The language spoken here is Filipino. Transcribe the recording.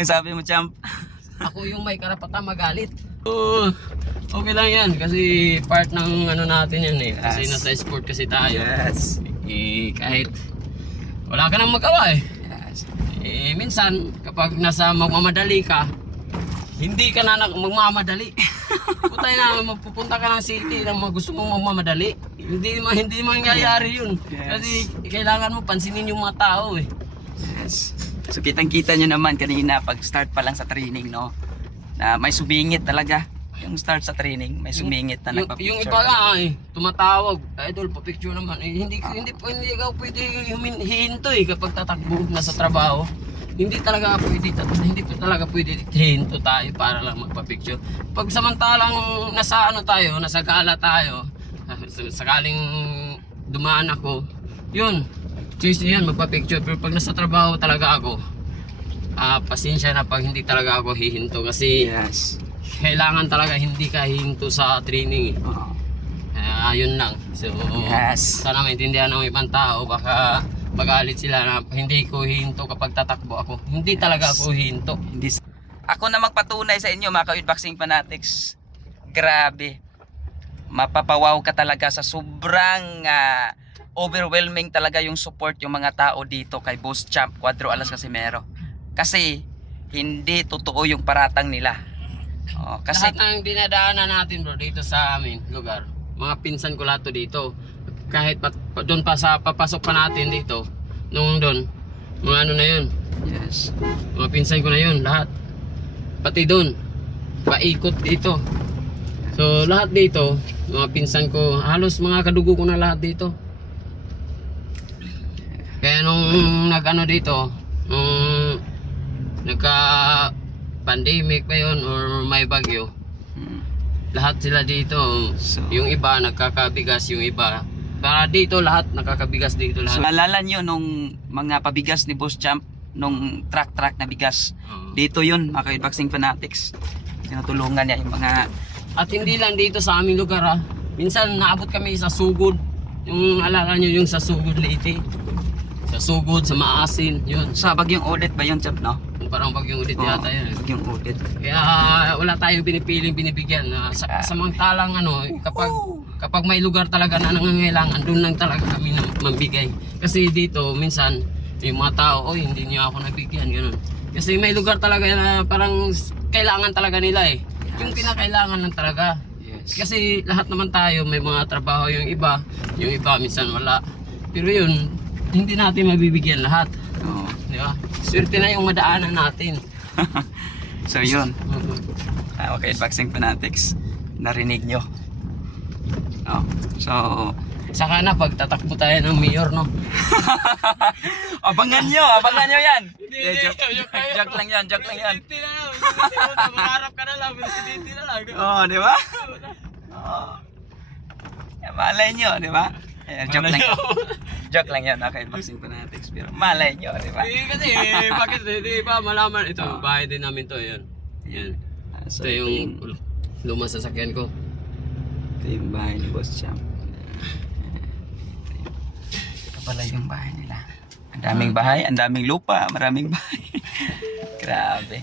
Sabi mo, champ. Ako yung may karapatan magalit. Okay lang yan kasi part ng ano natin yan eh. Kasi Yes. nasa sport kasi tayo. Yes. Kahit wala ka nang magawa eh. Yes. Minsan kapag nasa magmamadali ka, hindi ka na magmamadali. Putay na mapupunta ka ng city ng gusto mong magmamadali. Hindi mangyayari yun. Yes. Kasi kailangan mo pansinin yung mga tao eh. Yes. So kitang-kita nyo naman kanina pag start pa lang sa training, no? Na may sumingit talaga. Yung start sa training, may sumingit na nagpa-picture. Yung iba nga eh, tumatawag, idol, pa-picture naman. Hindi ikaw pwede hihinto eh kapag tatakbo na sa trabaho. Hindi talaga pwede hihinto tayo para lang magpa-picture. Pag samantalang nasa gala tayo, sakaling dumaan ako, yun, choice yan, magpa-picture. Pero pag nasa trabaho talaga ako, pasensya na pag hindi talaga ako hihinto kasi Yes. kailangan talaga hindi ka hihinto sa training. Yun lang. So, Yes. sana maintindihan ng ibang tao, baka magalit sila na hindi ko hihinto kapag tatakbo ako. Hindi talaga ako hihinto. Ako na magpatunay sa inyo, mga ka-Boxing Fanatics. Grabe. Mapapawaw ka talaga sa sobrang overwhelming talaga yung support yung mga tao dito kay Boss Champ Cuadro Alas Casimero. Kasi hindi totoo yung paratang nila. Kasi lahat ng dinadaanan natin bro dito sa amin lugar, mga pinsan ko lahat to dito. Kahit doon pa sa papasok pa natin dito, nung doon, mga ano na yun. yes. Mga pinsan ko na yun, lahat. Pati doon, paikot dito. So lahat dito, mga pinsan ko, halos mga kadugo ko na lahat dito. Kaya nung nag-ano dito, nung nagka pandemic pa yun or may bagyo, lahat sila dito. So, yung iba nagkakabigas, yung iba para dito lahat nakakabigas dito lahat. So alala nyo nung mga pabigas ni Boss Champ, nung truck na bigas, dito yun, mga ka-Boxing Fanatics. Tinutulungan niya yung mga... At hindi lang dito sa aming lugar ha. Minsan naabot kami sa Sugod. Yung alala nyo yung sa Sugod Leyte. Sa Sugod, sa Maasin, yun. Sa Bagyong Odette ba yun, Champ, no? Parang Bagyong Odette yata yun. Bagyong Odette. Kaya wala tayong pinipiling binibigyan. Samantalang ano, kapag may lugar talaga na nangangailangan, doon lang talaga kami mambigay. Kasi dito, minsan, yung mga tao, hindi niyo ako nabigyan, gano'n. Kasi may lugar talaga na parang kailangan talaga nila eh. Yung pinakailangan lang talaga. Yes. Kasi lahat naman tayo, may mga trabaho yung iba minsan wala. Pero yun, hindi natin mabibigyan lahat. Oo. Di ba? Swerte na yung madaanan natin. So yun. Okay, Boxing Fanatics, narinig nyo. So Saka na pagtatakbo tayo ng mayor, no? abangan nyo yan. Hindi, Joke lang yan. Presidente na lang. Maharap ka na lang. Presidente na lang. Oo, di ba? Malay nyo, di ba? Joke lang yan. Okay, Boxing Fanatics. Pero malay nyo, di ba? Kasi bakit hindi pa malaman ito, bahay din namin to, yun. Yan. So, Ito yung lumang sasakyan ko. Ito yung bahay ni Boss Champ. Ito pala yung bahay nila. Ang daming bahay, ang daming lupa, maraming bahay. Grabe.